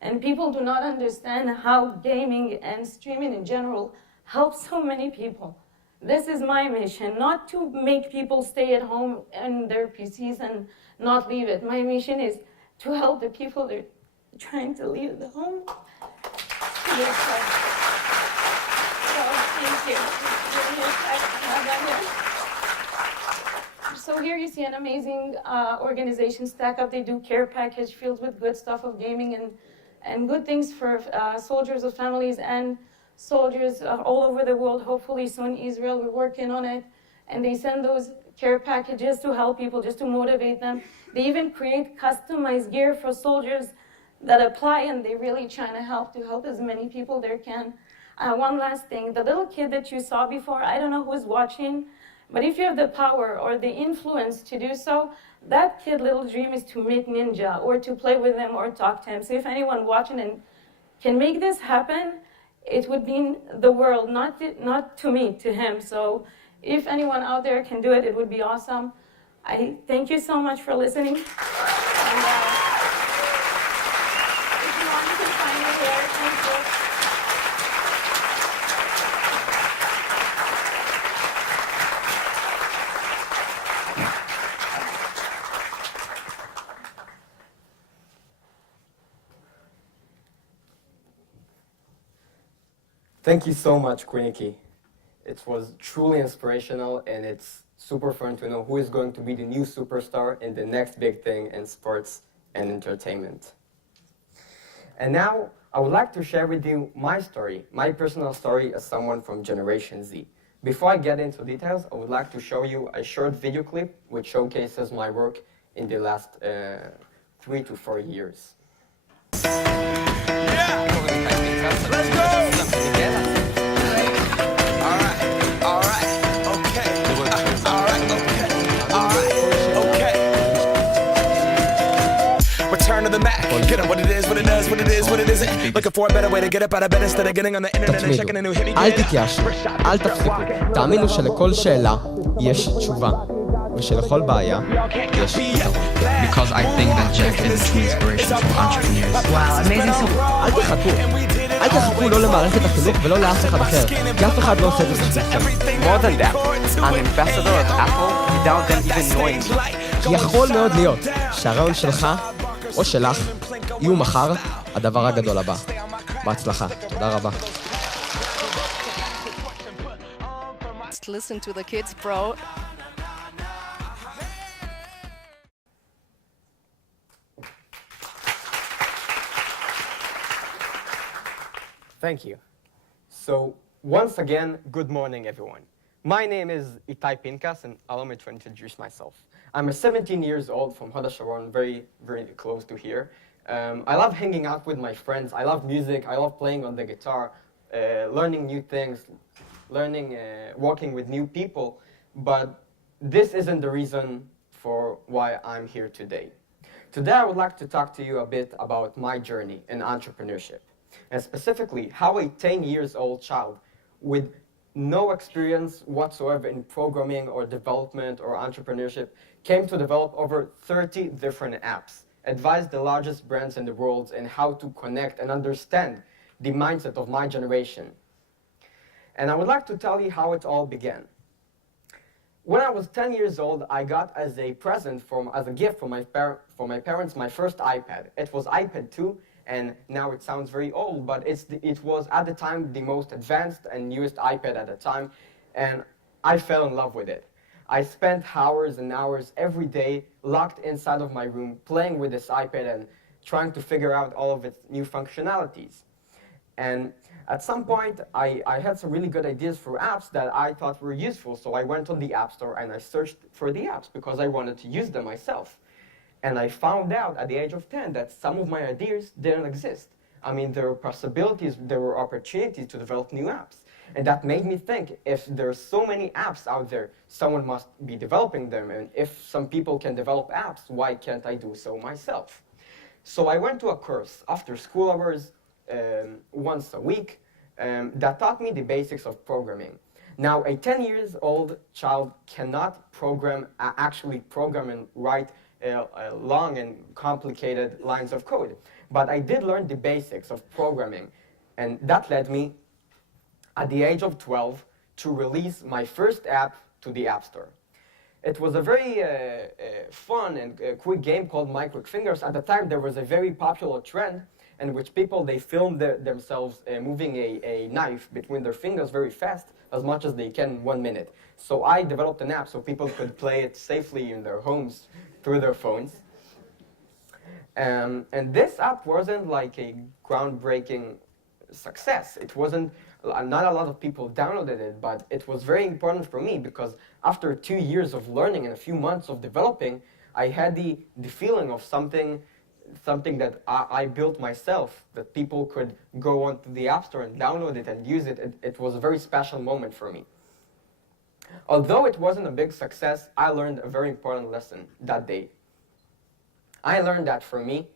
And people do not understand how gaming and streaming in general helps so many people. This is my mission, not to make people stay at home in their PCs and not leave it. My mission is to help the people that are trying to leave the home. So, thank you. So here you see an amazing organization, Stack Up. They do care package filled with good stuff of gaming and good things for soldiers of families and soldiers all over the world. Hopefully soon Israel, we're working on it. And they send those care packages to help people, just to motivate them. They even create customized gear for soldiers that apply, and they're really trying to help as many people there can. One last thing, the little kid that you saw before, I don't know who's watching, but if you have the power or the influence to do so, that kid little dream is to meet Ninja or to play with him or talk to him. So if anyone watching and can make this happen, it would mean the world, not to me, to him. So if anyone out there can do it, it would be awesome. I thank you so much for listening. And, if you want, you can find me here. Thank you. Thank you so much, Quiniki. It was truly inspirational, and it's super fun to know who is going to be the new superstar in the next big thing in sports and entertainment. And now, I would like to share with you my story, my personal story as someone from Generation Z. Before I get into details, I would like to show you a short video clip which showcases my work in the last 3 to 4 years. Return to the Mac. Get up what it is, what it does, what it is, what it isn't. Looking for a better way to get up out of bed instead of getting on the internet and checking a new hit. אל תתייאשו, אל תפסיקו. תאמינו שלכל שאלה יש תשובה, ושלכל בעיה יש פתרון. Because I think that Jack is a true inspiration for entrepreneurs. Wow, amazing. אל תחכו. אל תחכו לא למערכת החינוך ולא לאף אחד אחר, כי אף אחד לא עושה את זה בשבילכם. More than that, I'm ambassador of Apple without them even knowing me. כי יכול מאוד להיות שהרעיון שלך או שלך יהיו מחר הדבר הגדול הבא. בהצלחה. תודה רבה. Just listen to the kids, bro. Thank you. So, once again, good morning, everyone. My name is Itai Pinkas, and allow me to introduce myself. I'm 17 years old from Hod HaSharon, very, very close to here. I love hanging out with my friends. I love music. I love playing on the guitar, learning new things, working with new people. But this isn't the reason for why I'm here today. Today, I would like to talk to you a bit about my journey in entrepreneurship, and specifically how a 10-year-old child with no experience whatsoever in programming or development or entrepreneurship came to develop over 30 different apps, advised the largest brands in the world in how to connect and understand the mindset of my generation. And I would like to tell you how it all began. When I was 10 years old, I got as a present, as a gift from my parents, my first iPad. It was iPad 2, and now it sounds very old, but it was at the time the most advanced and newest iPad at the time, and I fell in love with it. I spent hours and hours every day locked inside of my room playing with this iPad and trying to figure out all of its new functionalities. And at some point, I had some really good ideas for apps that I thought were useful, so I went on the App Store and I searched for the apps because I wanted to use them myself. And I found out at the age of 10 that some of my ideas didn't exist. I mean, there were possibilities, there were opportunities to develop new apps. And that made me think, if there are so many apps out there, someone must be developing them. And if some people can develop apps, why can't I do so myself? So I went to a course after school hours, once a week, that taught me the basics of programming. Now, a 10-year-old child cannot actually program and write long and complicated lines of code. But I did learn the basics of programming, and that led me, at the age of 12, to release my first app to the App Store. It was a very fun and quick game called My Quick Fingers. At the time, there was a very popular trend in which people, they filmed themselves moving a knife between their fingers very fast, as much as they can in 1 minute. So I developed an app so people could play it safely in their homes through their phones. And this app wasn't like a groundbreaking success. It wasn't, not a lot of people downloaded it, but it was very important for me because after 2 years of learning and a few months of developing, I had the feeling of something that I built myself, that people could go onto the App Store and download it and use it. It was a very special moment for me. Although it wasn't a big success, I learned a very important lesson that day. I learned that for me,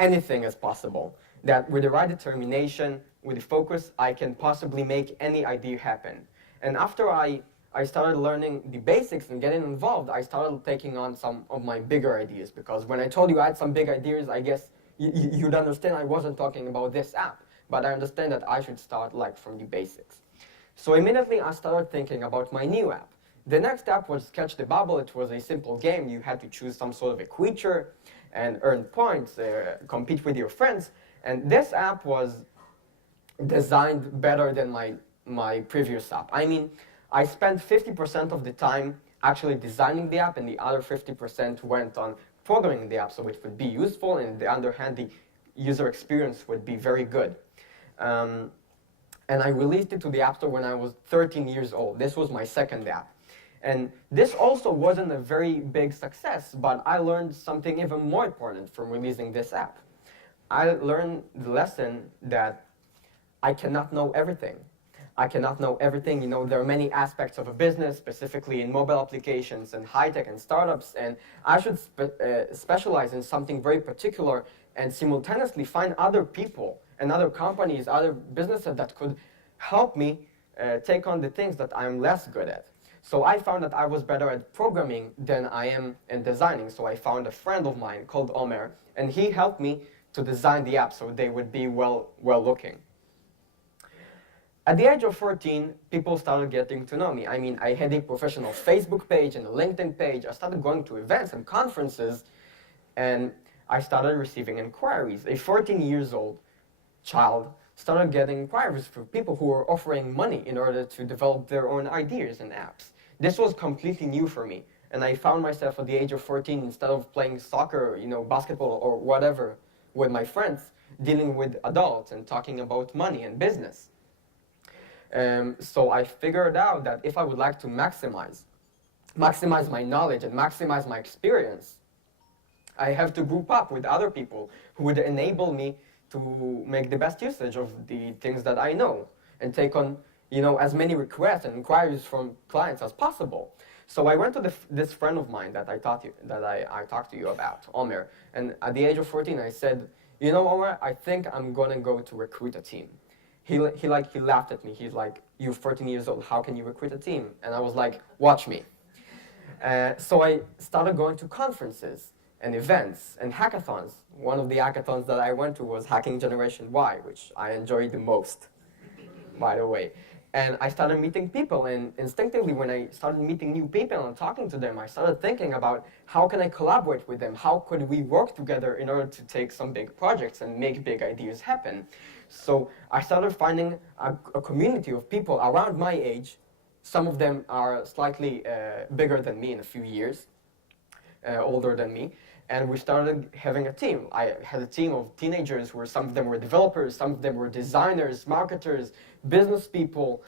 anything is possible. That with the right determination, with the focus, I can possibly make any idea happen. And after I started learning the basics and getting involved, I started taking on some of my bigger ideas. Because when I told you I had some big ideas, I guess you'd understand I wasn't talking about this app. But I understand that I should start from the basics. So immediately I started thinking about my new app. The next app was Catch the Bubble. It was a simple game. You had to choose some sort of a creature and earn points, compete with your friends. And this app was designed better than my previous app. I mean, I spent 50% of the time actually designing the app, and the other 50% went on programming the app so it would be useful, and on the other hand, the user experience would be very good. And I released it to the App Store when I was 13 years old. This was my second app. And this also wasn't a very big success, but I learned something even more important from releasing this app. I learned the lesson that I cannot know everything. I cannot know everything. You know, there are many aspects of a business, specifically in mobile applications and high-tech and startups, and I should specialize in something very particular and simultaneously find other people and other companies, other businesses that could help me take on the things that I'm less good at. So I found that I was better at programming than I am in designing. So I found a friend of mine called Omer, and he helped me to design the app so they would be well looking. At the age of 14, people started getting to know me. I mean, I had a professional Facebook page and a LinkedIn page. I started going to events and conferences, and I started receiving inquiries. A 14-year-old child started getting inquiries from people who were offering money in order to develop their own ideas and apps. This was completely new for me, and I found myself at the age of 14, instead of playing soccer, basketball or whatever with my friends, dealing with adults and talking about money and business. So I figured out that if I would like to maximize my knowledge and maximize my experience, I have to group up with other people who would enable me to make the best usage of the things that I know and take on, as many requests and inquiries from clients as possible. So I went to this friend of mine that I talked to you about, Omer, and at the age of 14 I said, Omer, I think I'm gonna go to recruit a team. He laughed at me. He's like, you're 14 years old, how can you recruit a team? And I was like, watch me. So I started going to conferences and events and hackathons. One of the hackathons that I went to was Hacking Generation Y, which I enjoyed the most, by the way. And I started meeting people, and instinctively when I started meeting new people and talking to them, I started thinking about how can I collaborate with them? How could we work together in order to take some big projects and make big ideas happen? So I started finding a community of people around my age. Some of them are slightly bigger than me in a few years, older than me. And we started having a team. I had a team of teenagers where some of them were developers, some of them were designers, marketers, business people,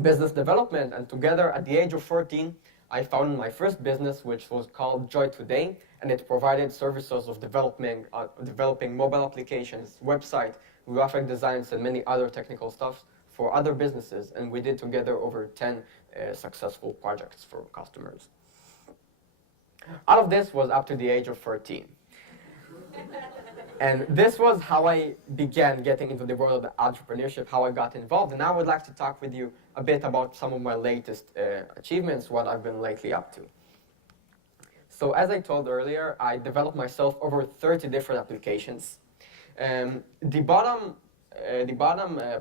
business development. And together at the age of 14, I founded my first business, which was called Joy Today. And it provided services of developing mobile applications, website, graphic designs, and many other technical stuff for other businesses. And we did together over 10 successful projects for customers. All of this was up to the age of 14. And this was how I began getting into the world of entrepreneurship, how I got involved. And I would like to talk with you a bit about some of my latest achievements, what I've been lately up to. So as I told earlier, I developed myself over 30 different applications. The bottom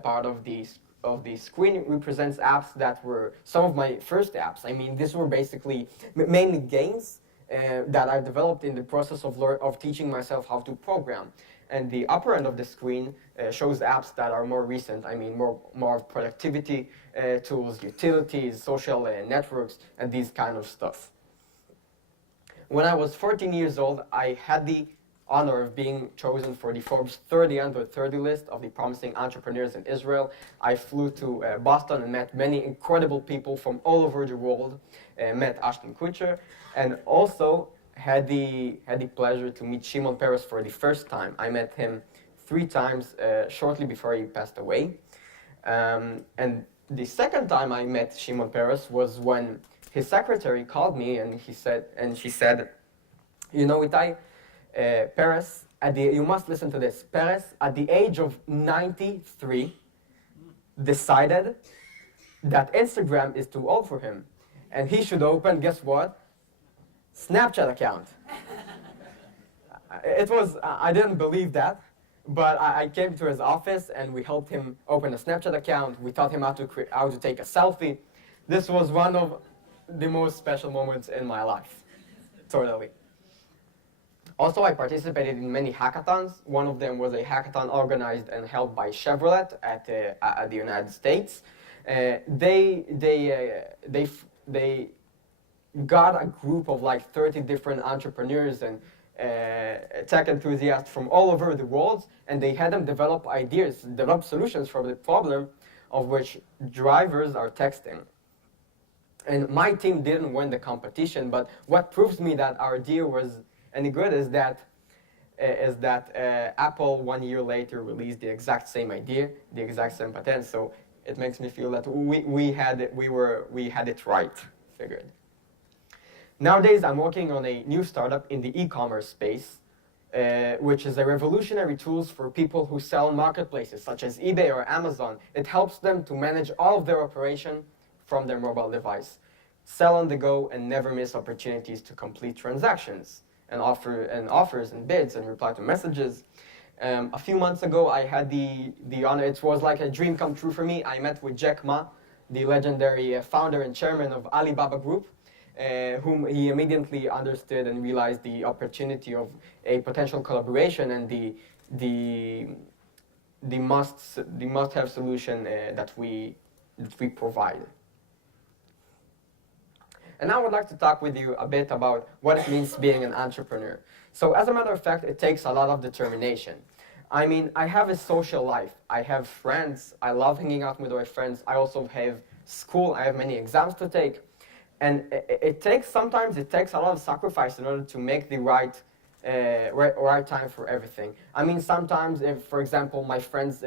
part of the screen represents apps that were some of my first apps. I mean, these were basically mainly games that I developed in the process of teaching myself how to program. And the upper end of the screen shows apps that are more recent. I mean, more productivity tools, utilities, social networks, and these kind of stuff. When I was 14 years old, I had the honor of being chosen for the Forbes 30 Under 30 list of the promising entrepreneurs in Israel. I flew to Boston and met many incredible people from all over the world. Met Ashton Kutcher, and also had the pleasure to meet Shimon Peres for the first time. I met him 3 times shortly before he passed away. And the second time I met Shimon Peres was when his secretary called me and she said, Itai, Peres, you must listen to this. Peres, at the age of 93, decided that Instagram is too old for him. And he should open, guess what? Snapchat account. I didn't believe that, but I came to his office and we helped him open a Snapchat account. We taught him how to take a selfie. This was one of the most special moments in my life, totally. Also, I participated in many hackathons. One of them was a hackathon organized and held by Chevrolet at the United States. They got a group of like 30 different entrepreneurs and tech enthusiasts from all over the world, and they had them develop ideas, develop solutions for the problem of which drivers are texting. And my team didn't win the competition, but what proves me that our idea was any good is that Apple 1 year later released the exact same idea, the exact same patent. So it makes me feel that we had it right, figured. Nowadays, I'm working on a new startup in the e-commerce space, which is a revolutionary tools for people who sell on marketplaces such as eBay or Amazon. It helps them to manage all of their operation from their mobile device, sell on the go, and never miss opportunities to complete transactions and offers and bids and reply to messages. A few months ago, I had the honor. It was like a dream come true for me. I met with Jack Ma, the legendary founder and chairman of Alibaba Group, whom he immediately understood and realized the opportunity of a potential collaboration and the must-have solution that we provide. And now I would like to talk with you a bit about what it means being an entrepreneur. So as a matter of fact, it takes a lot of determination. I mean, I have a social life. I have friends. I love hanging out with my friends. I also have school. I have many exams to take. And sometimes it takes a lot of sacrifice in order to make the right time for everything. I mean, sometimes if, for example, my friends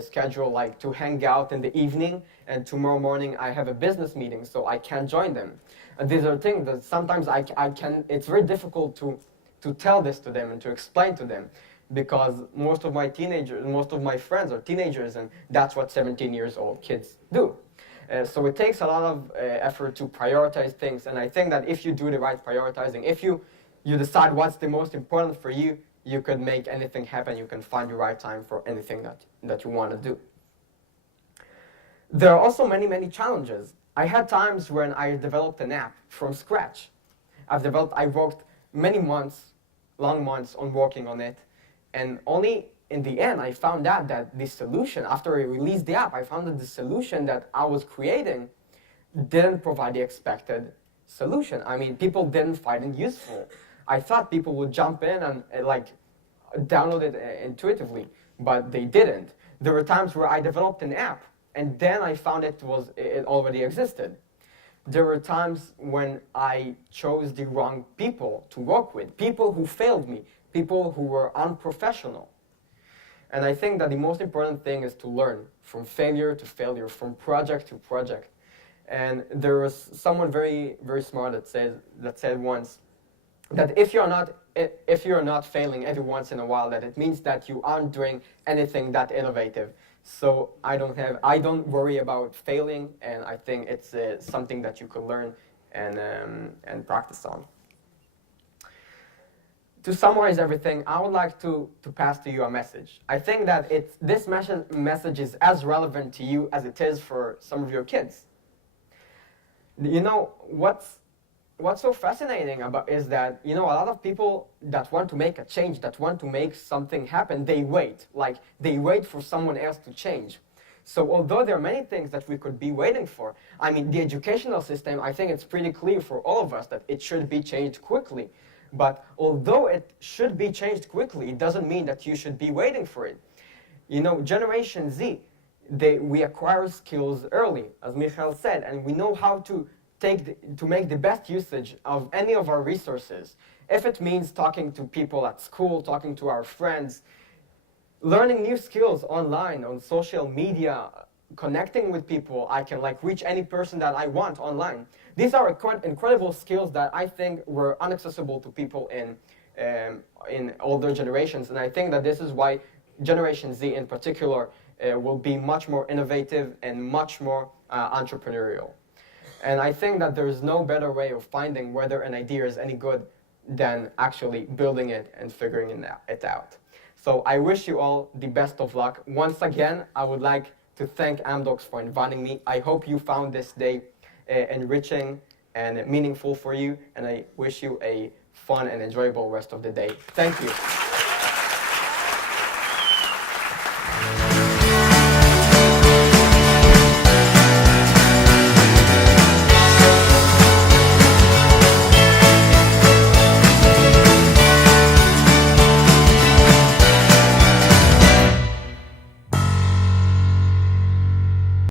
schedule like to hang out in the evening, and tomorrow morning I have a business meeting, so I can't join them. And these are things that sometimes it's very difficult to tell this to them and to explain to them, because most of my friends are teenagers, and that's what 17-year-old kids do. So it takes a lot of effort to prioritize things, and I think that if you do the right prioritizing, if you decide what's the most important for you, you could make anything happen. You can find the right time for anything that you want to do. There are also many, many challenges. I had times when I developed an app from scratch. I worked many months, long months on working on it, and only in the end I found out that the solution, after I released the app, I found that the solution that I was creating didn't provide the expected solution. I mean, people didn't find it useful. I thought people would jump in and like download it intuitively, but they didn't. There were times where I developed an app and then I found it already existed. There were times when I chose the wrong people to work with, people who failed me, people who were unprofessional. And I think that the most important thing is to learn from failure to failure, from project to project. And there was someone very, very smart that said once that if you're not failing every once in a while, that it means that you aren't doing anything that innovative. So I don't worry about failing, and I think it's something that you could learn and practice on. To summarize everything, I would like to pass to you a message. I think that this message is as relevant to you as it is for some of your kids. You know, what's so fascinating about is that, you know, a lot of people that want to make a change, that want to make something happen, they wait for someone else to change. So although there are many things that we could be waiting for, I mean, the educational system, I think it's pretty clear for all of us that it should be changed quickly. But although it should be changed quickly, it doesn't mean that you should be waiting for it. You know, Generation Z, we acquire skills early, as Michael said, and we know how to make the best usage of any of our resources. If it means talking to people at school, talking to our friends, learning new skills online, on social media, connecting with people, I can reach any person that I want online. These are incredible skills that I think were inaccessible to people in older generations, and I think that this is why Generation Z in particular will be much more innovative and much more entrepreneurial. And I think that there is no better way of finding whether an idea is any good than actually building it and figuring it out. So I wish you all the best of luck. Once again, I would like to thank Amdocs for inviting me. I hope you found this day enriching and meaningful for you, and I wish you a fun and enjoyable rest of the day. Thank you.